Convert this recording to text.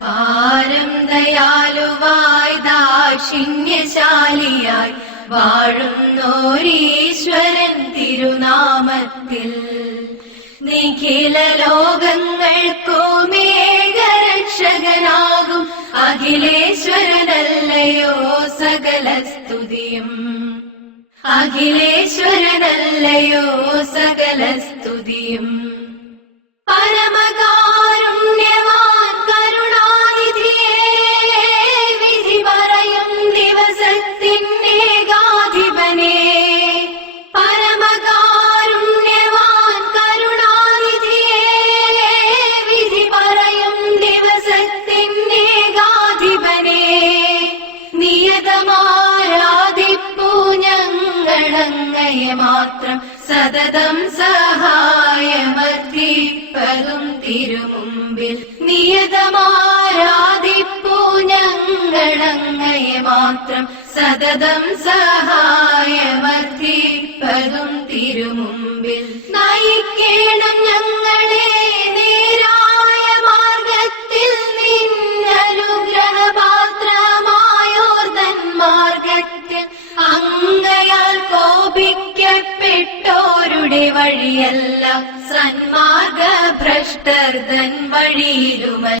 പാരം ദയാലുവായി ദാക്ഷിണ്യശാലിയായി വാഴുന്നോരീശ്വരൻ തിരുനാമത്തിൽ നിഖില ലോകങ്ങൾക്കുമേകരക്ഷകനാകും അഖിലേശ്വരനല്ലയോ സകല സ്തുതിയും. അഖിലേശ്വരനല്ലയോ സകല സ്തുതിയും. പരമകാരുണ്യവാൻ കരുണാനിധിയേ, വിധി പറയും ദിവസത്തിന്നേകാധിപനേ. പരമകാരുണ്യവാൻ കരുണാനിധിയേ, വിധി പറയും ദിവസത്തിന്നേകാധിപനേ. നിയതമാരാധിപ്പൂ ഞങ്ങളങ്ങയെ മാത്രം, സതതം സഹായമർദ്ദിപ്പതും തിരുമുമ്പിൽ. നിയതമാരാധിപ്പൂ ഞങ്ങളങ്ങയെ മാത്രം, സതതം സഹായമർദ്ദിപ്പതും തിരുമുമ്പിൽ. നയിക്കേണം ഞങ്ങളെ നേരായ മാർഗത്തിൽ, നിന്നനുഗ്രഹപാത്രമായോർതൻ മാർഗത്തിൽ. അങ്ങയാൽ കോപിക്കപ്പെട്ടോരുടെ വഴിയല്ല, സന്മാർഗ ഭ്രഷ്ടർ തൻ വഴിയിലുമല്ല.